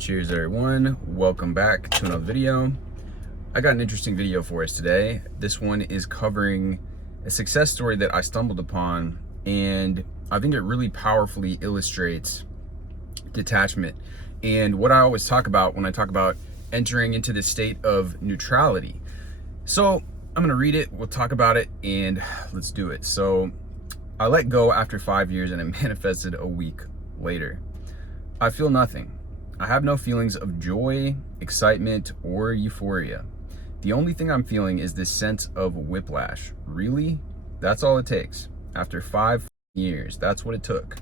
Cheers everyone, welcome back to another video. I got an interesting video for us today. This one is covering a success story that I stumbled upon, and I think it really powerfully illustrates detachment and what I always talk about when I talk about entering into this state of neutrality. So I'm gonna read it, we'll talk about it, and let's do it. So I let go after 5 years and it manifested a week later. I feel nothing. I have no feelings of joy, excitement, or euphoria. The only thing I'm feeling is this sense of whiplash. Really? That's all it takes. After 5 years, that's what it took.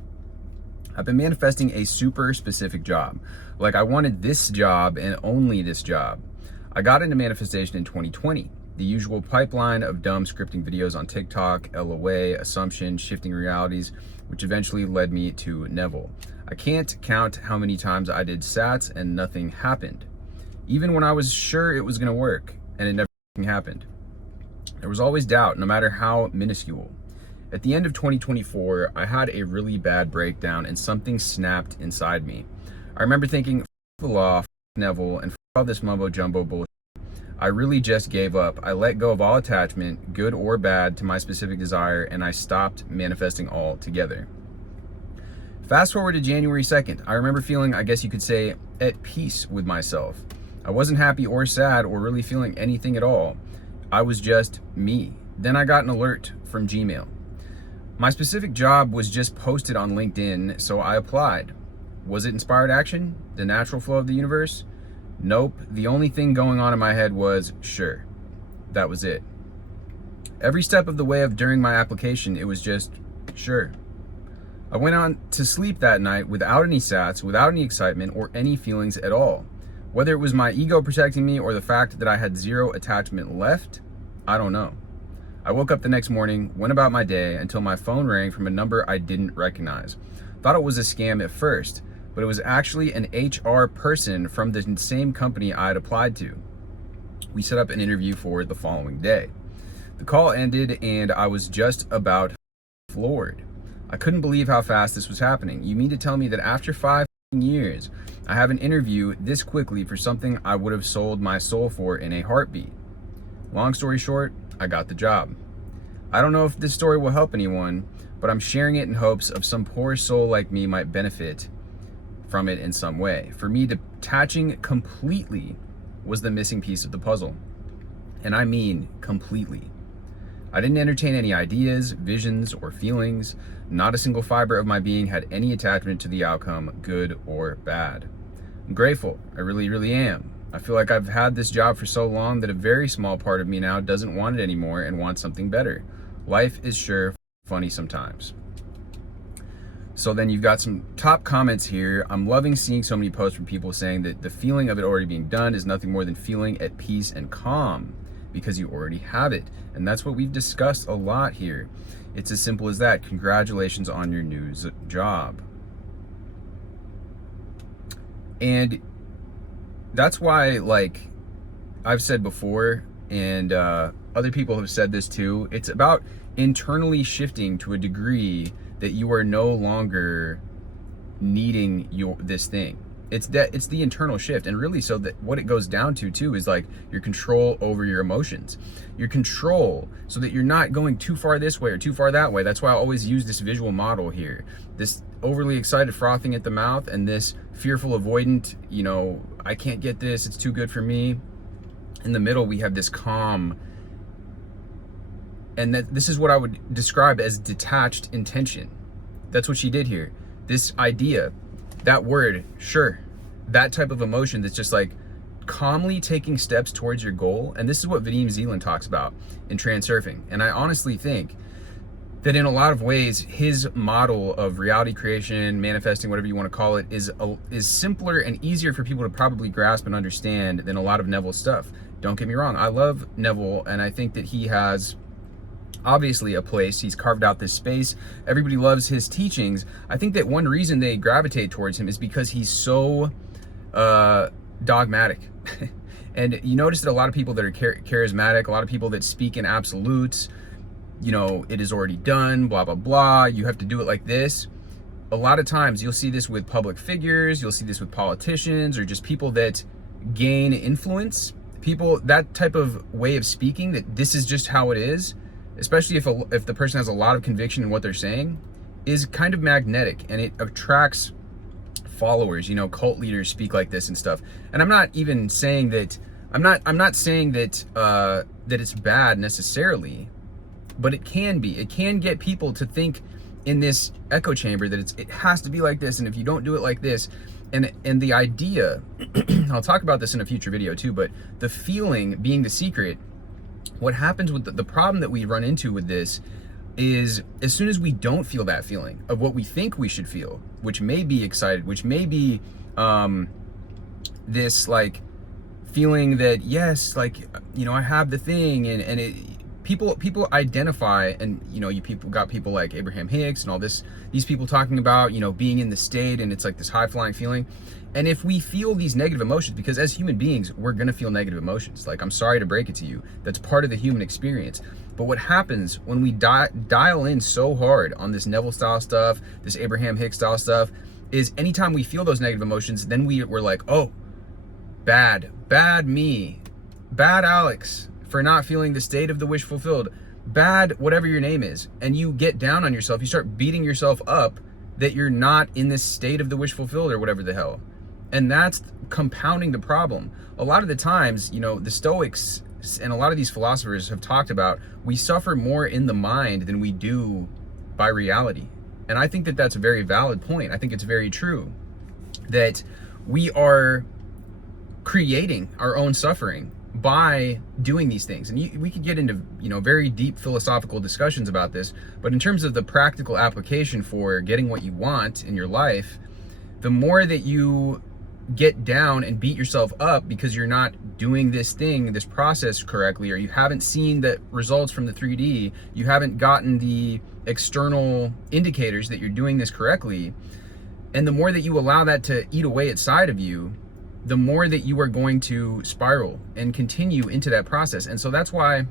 I've been manifesting a super specific job. Like I wanted this job and only this job. I got into manifestation in 2020. The usual pipeline of dumb scripting videos on TikTok, LOA, assumptions, shifting realities, which eventually led me to Neville. I can't count how many times I did sats and nothing happened. Even when I was sure it was gonna work, and it never happened. There was always doubt, no matter how minuscule. At the end of 2024, I had a really bad breakdown and something snapped inside me. I remember thinking, f the law, f Neville, and f all this mumbo jumbo bullshit. I really just gave up. I let go of all attachment, good or bad, to my specific desire, and I stopped manifesting altogether. Fast forward to January 2nd, I remember feeling, I guess you could say, at peace with myself. I wasn't happy or sad or really feeling anything at all. I was just me. Then I got an alert from Gmail. My specific job was just posted on LinkedIn, so I applied. Was it inspired action? The natural flow of the universe? Nope. The only thing going on in my head was, sure. That was it. Every step of the way during my application, it was just, sure. I went on to sleep that night without any sats, without any excitement or any feelings at all. Whether it was my ego protecting me or the fact that I had zero attachment left, I don't know. I woke up the next morning, went about my day until my phone rang from a number I didn't recognize. Thought it was a scam at first, but it was actually an HR person from the same company I had applied to. We set up an interview for the following day. The call ended and I was just about floored. I couldn't believe how fast this was happening. You mean to tell me that after 5 years, I have an interview this quickly for something I would have sold my soul for in a heartbeat? Long story short, I got the job. I don't know if this story will help anyone, but I'm sharing it in hopes of some poor soul like me might benefit from it in some way. For me, detaching completely was the missing piece of the puzzle. And I mean completely. I didn't entertain any ideas, visions, or feelings. Not a single fiber of my being had any attachment to the outcome, good or bad. I'm grateful. I really, really am. I feel like I've had this job for so long that a very small part of me now doesn't want it anymore and wants something better. Life is sure funny sometimes. So then you've got some top comments here. I'm loving seeing so many posts from people saying that the feeling of it already being done is nothing more than feeling at peace and calm because you already have it. And that's what we've discussed a lot here. It's as simple as that. Congratulations on your new job. And that's why, like I've said before, and other people have said this too, it's about internally shifting to a degree that you are no longer needing this thing. It's the internal shift. And really, so that what it goes down to too is like your control over your emotions, your control, so that you're not going too far this way or too far that way. That's why I always use this visual model here, this overly excited frothing at the mouth and this fearful avoidant, I can't get this, it's too good for me. In the middle, we have this calm, and this is what I would describe as detached intention. That's what she did here. This idea, that word, sure, that type of emotion that's just like calmly taking steps towards your goal. And this is what Vadim Zeland talks about in transurfing. And I honestly think that in a lot of ways, his model of reality creation, manifesting, whatever you want to call it, is simpler and easier for people to probably grasp and understand than a lot of Neville's stuff. Don't get me wrong, I love Neville, and I think that he has obviously a place. He's carved out this space. Everybody loves his teachings. I think that one reason they gravitate towards him is because he's so dogmatic. And you notice that a lot of people that are charismatic, a lot of people that speak in absolutes, it is already done, blah, blah, blah, you have to do it like this. a lot of times you'll see this with public figures, you'll see this with politicians, or just people that gain influence. People, that type of way of speaking, that this is just how it is, especially if the person has a lot of conviction in what they're saying, is kind of magnetic, and it attracts followers. You know, cult leaders speak like this and stuff. And I'm not even saying that, I'm not saying that that it's bad necessarily, but it can be. It can get people to think in this echo chamber that it has to be like this, and if you don't do it like this, and the idea, I'll talk about this in a future video too, but the feeling being the secret, what happens with the problem that we run into with this is, as soon as we don't feel that feeling of what we think we should feel, which may be excited, which may be this like feeling that, yes, like, you know, I have the thing, and it, people identify, and you know, got people like Abraham Hicks and all this, these people talking about, you know, being in the state, and it's like this high flying feeling. And if we feel these negative emotions, because as human beings, we're gonna feel negative emotions. Like, I'm sorry to break it to you, that's part of the human experience. But what happens when we dial in so hard on this Neville style stuff, this Abraham Hicks style stuff, is anytime we feel those negative emotions, then we're like, oh, bad me, bad Alex for not feeling the state of the wish fulfilled, bad whatever your name is, and you get down on yourself. You start beating yourself up that you're not in this state of the wish fulfilled or whatever the hell. And that's compounding the problem. A lot of the times, you know, the Stoics and a lot of these philosophers have talked about, we suffer more in the mind than we do by reality. And I think that that's a very valid point. I think it's very true that we are creating our own suffering by doing these things. And we could get into, you know, very deep philosophical discussions about this, but in terms of the practical application for getting what you want in your life, the more that you get down and beat yourself up because you're not doing this thing, this process correctly, or you haven't seen the results from the 3D, you haven't gotten the external indicators that you're doing this correctly, and the more that you allow that to eat away inside of you, the more that you are going to spiral and continue into that process. And so that's why,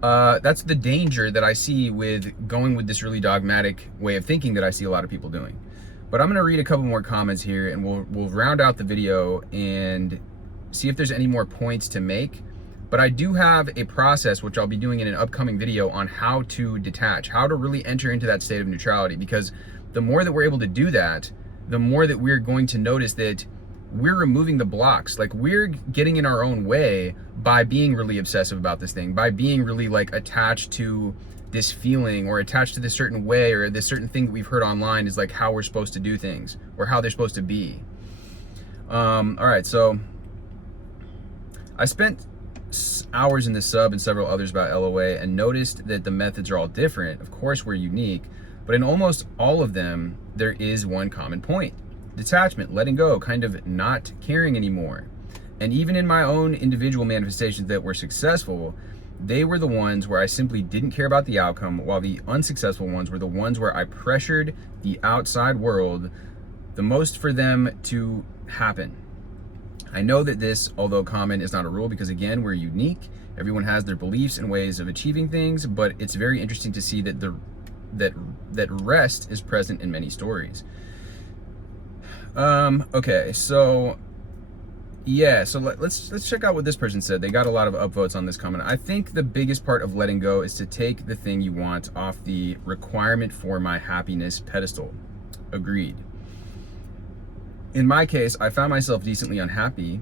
that's the danger that I see with going with this really dogmatic way of thinking that I see a lot of people doing. But I'm gonna read a couple more comments here, and we'll round out the video and see if there's any more points to make. But I do have a process, which I'll be doing in an upcoming video, on how to detach, how to really enter into that state of neutrality. Because the more that we're able to do that, the more that we're going to notice that we're removing the blocks. Like, we're getting in our own way by being really obsessive about this thing, by being really like attached to this feeling, or attached to this certain way, or this certain thing that we've heard online is like how we're supposed to do things, or how they're supposed to be. All right, so I spent hours in this sub and several others about LOA, and noticed that the methods are all different. Of course, we're unique, but in almost all of them, there is one common point: detachment, letting go, kind of not caring anymore. And even in my own individual manifestations that were successful, they were the ones where I simply didn't care about the outcome, while the unsuccessful ones were the ones where I pressured the outside world the most for them to happen. I know that this, although common, is not a rule, because again, we're unique. Everyone has their beliefs and ways of achieving things, but it's very interesting to see that that rest is present in many stories. Okay, so yeah, so let's check out what this person said. They got a lot of upvotes on this comment. I think the biggest part of letting go is to take the thing you want off the requirement for my happiness pedestal. Agreed. In my case, I found myself decently unhappy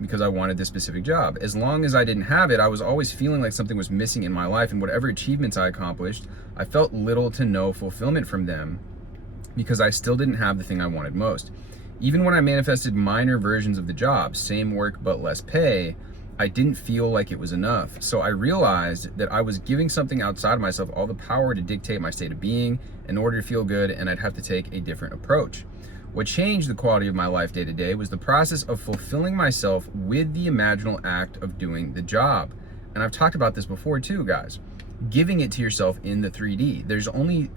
because I wanted this specific job. As long as I didn't have it, I was always feeling like something was missing in my life, and whatever achievements I accomplished, I felt little to no fulfillment from them because I still didn't have the thing I wanted most. Even when I manifested minor versions of the job, same work but less pay, I didn't feel like it was enough. So I realized that I was giving something outside of myself all the power to dictate my state of being in order to feel good, and I'd have to take a different approach. What changed the quality of my life day to day was the process of fulfilling myself with the imaginal act of doing the job. And I've talked about this before too, guys. Giving it to yourself in the 3D. There's only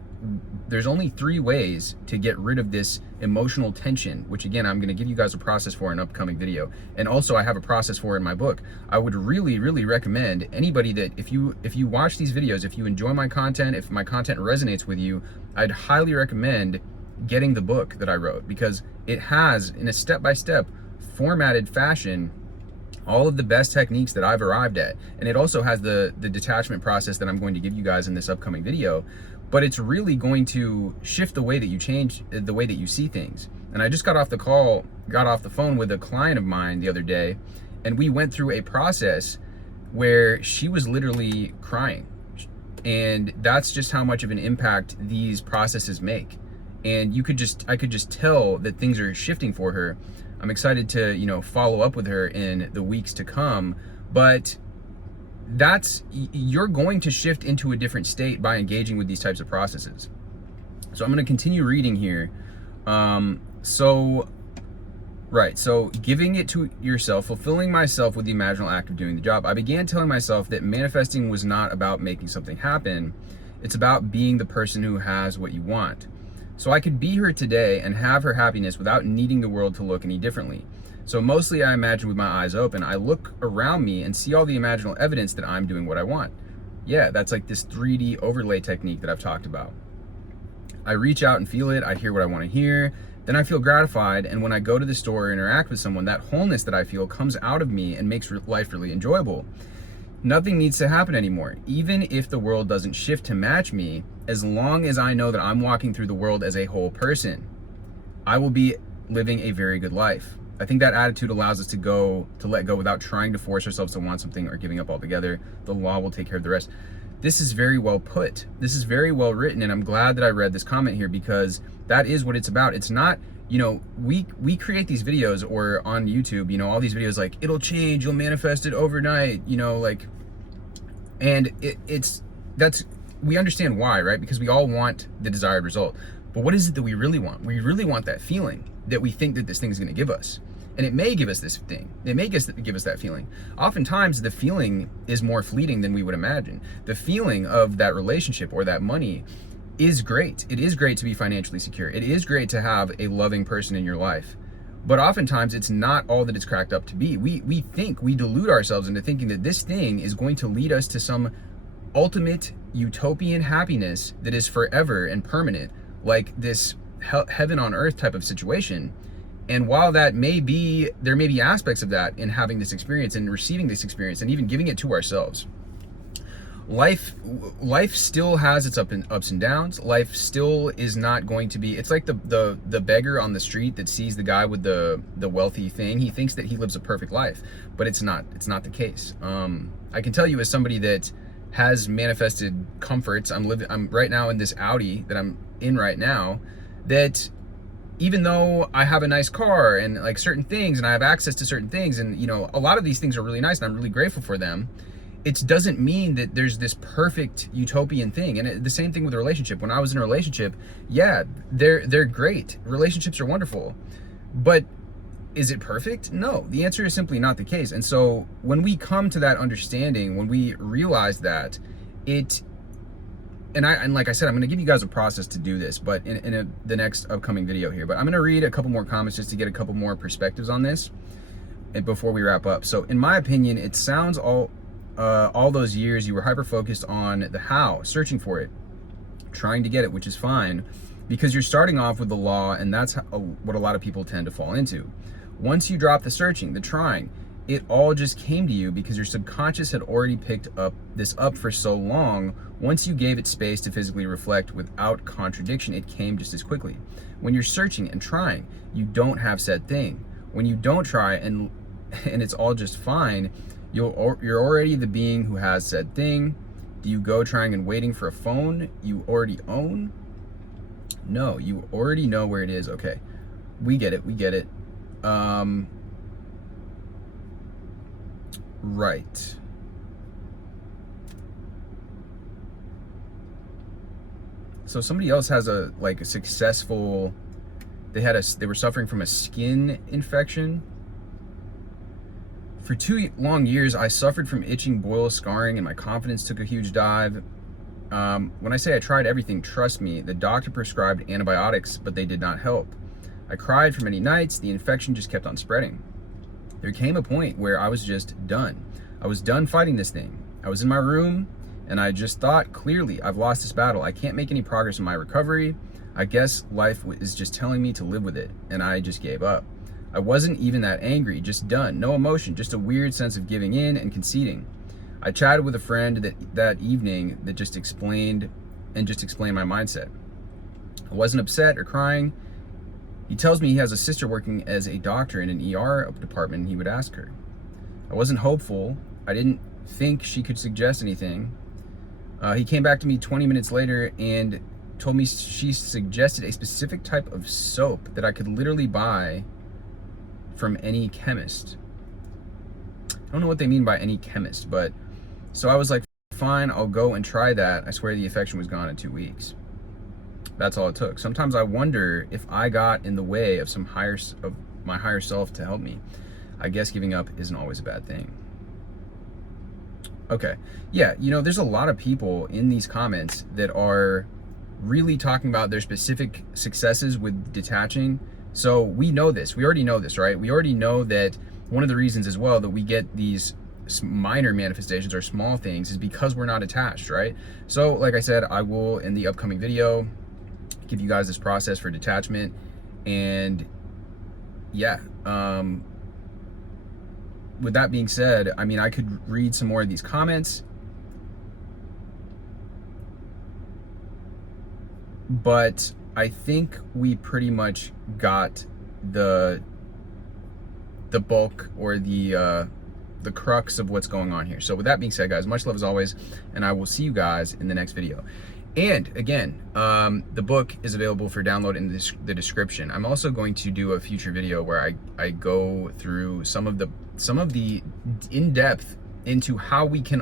there's only 3 ways to get rid of this emotional tension, which again, I'm going to give you guys a process for in an upcoming video. And also I have a process for in my book. I would really, really recommend anybody that if you watch these videos, if you enjoy my content, if my content resonates with you, I'd highly recommend getting the book that I wrote, because it has, in a step-by-step formatted fashion, all of the best techniques that I've arrived at. And it also has the detachment process that I'm going to give you guys in this upcoming video. But it's really going to shift the way that you change, the way that you see things. And I just got off the phone with a client of mine the other day, and we went through a process where she was literally crying. And that's just how much of an impact these processes make. And I could just tell that things are shifting for her. I'm excited to, follow up with her in the weeks to come, but you're going to shift into a different state by engaging with these types of processes. So I'm going to continue reading here. So giving it to yourself, fulfilling myself with the imaginal act of doing the job. I began telling myself that manifesting was not about making something happen. It's about being the person who has what you want. So I could be her today and have her happiness without needing the world to look any differently. So mostly I imagine with my eyes open. I look around me and see all the imaginal evidence that I'm doing what I want. Yeah, that's like this 3D overlay technique that I've talked about. I reach out and feel it. I hear what I want to hear. Then I feel gratified. And when I go to the store or interact with someone, that wholeness that I feel comes out of me and makes life really enjoyable. Nothing needs to happen anymore. Even if the world doesn't shift to match me, as long as I know that I'm walking through the world as a whole person, I will be living a very good life. I think that attitude allows us to let go without trying to force ourselves to want something or giving up altogether. The law will take care of the rest. This is very well put. This is very well written, and I'm glad that I read this comment here, because that is what it's about. It's not, we create these videos, or on YouTube, all these videos like, it'll change, you'll manifest it overnight, and we understand why, right? Because we all want the desired result. But what is it that we really want? We really want that feeling that we think that this thing is going to give us. And it may give us this thing. It may give us that feeling. Oftentimes, the feeling is more fleeting than we would imagine. The feeling of that relationship or that money is great. It is great to be financially secure. It is great to have a loving person in your life. But oftentimes, it's not all that it's cracked up to be. We delude ourselves into thinking that this thing is going to lead us to some ultimate utopian happiness that is forever and permanent, like this heaven on earth type of situation. And while there may be aspects of that in having this experience and receiving this experience and even giving it to ourselves, life still has its ups and downs. Life still is not going to be, it's like the beggar on the street that sees the guy with the wealthy thing. He thinks that he lives a perfect life, but it's not the case. I can tell you, as somebody that has manifested comforts, I'm right now in this Audi that I'm in right now, that even though I have a nice car and like certain things, and I have access to certain things, and a lot of these things are really nice and I'm really grateful for them, it doesn't mean that there's this perfect utopian thing. And the same thing with a relationship. When I was in a relationship, yeah, they're great. Relationships are wonderful. But is it perfect? No, the answer is simply not the case. And so when we come to that understanding, when we realize that and like I said, I'm going to give you guys a process to do this, but in the next upcoming video here. But I'm going to read a couple more comments just to get a couple more perspectives on this and before we wrap up. So in my opinion, it sounds all those years you were hyper-focused on the how, searching for it, trying to get it, which is fine, because you're starting off with the law, and that's what a lot of people tend to fall into. Once you drop the searching, the trying, it all just came to you because your subconscious had already picked this up for so long. Once you gave it space to physically reflect without contradiction, it came just as quickly. When you're searching and trying, you don't have said thing. When you don't try and it's all just fine, you're already the being who has said thing. Do you go trying and waiting for a phone you already own? No, you already know where it is. Okay, we get it. Right. So somebody else has a successful, they were suffering from a skin infection. For 2 long years, I suffered from itching, boils, scarring, and my confidence took a huge dive. When I say I tried everything, trust me, the doctor prescribed antibiotics, but they did not help. I cried for many nights. The infection just kept on spreading. There came a point where I was just done. I was done fighting this thing. I was in my room and I just thought clearly, I've lost this battle. I can't make any progress in my recovery. I guess life is just telling me to live with it, and I just gave up. I wasn't even that angry, just done. No emotion, just a weird sense of giving in and conceding. I chatted with a friend that evening that just explained my mindset. I wasn't upset or crying. He tells me he has a sister working as a doctor in an ER department, and he would ask her. I wasn't hopeful. I didn't think she could suggest anything. He came back to me 20 minutes later and told me she suggested a specific type of soap that I could literally buy from any chemist. I don't know what they mean by any chemist, but so I was like, fine, I'll go and try that. I swear the infection was gone in 2 weeks. That's all it took. Sometimes I wonder if I got in the way of my higher self to help me. I guess giving up isn't always a bad thing. Okay, yeah, there's a lot of people in these comments that are really talking about their specific successes with detaching. So we know this. We already know this, right? We already know that one of the reasons as well that we get these minor manifestations or small things is because we're not attached, right? So like I said, I will, in the upcoming video, give you guys this process for detachment. And yeah, with that being said, I mean, I could read some more of these comments, but I think we pretty much got the bulk or the crux of what's going on here. So with that being said, guys, much love as always, and I will see you guys in the next video. And again, the book is available for download in the description. I'm also going to do a future video where I go through some of the in-depth into how we can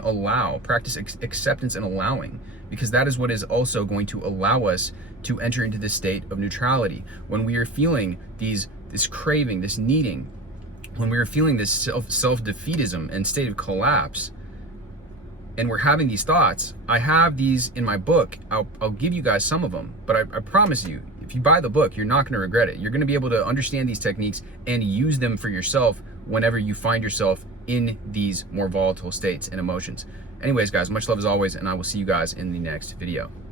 practice acceptance and allowing, because that is what is also going to allow us to enter into this state of neutrality. When we are feeling this craving, this needing, when we are feeling this self-defeatism and state of collapse, and we're having these thoughts, I have these in my book. I'll give you guys some of them, but I promise you, if you buy the book, you're not gonna regret it. You're gonna be able to understand these techniques and use them for yourself whenever you find yourself in these more volatile states and emotions. Anyways, guys, much love as always, and I will see you guys in the next video.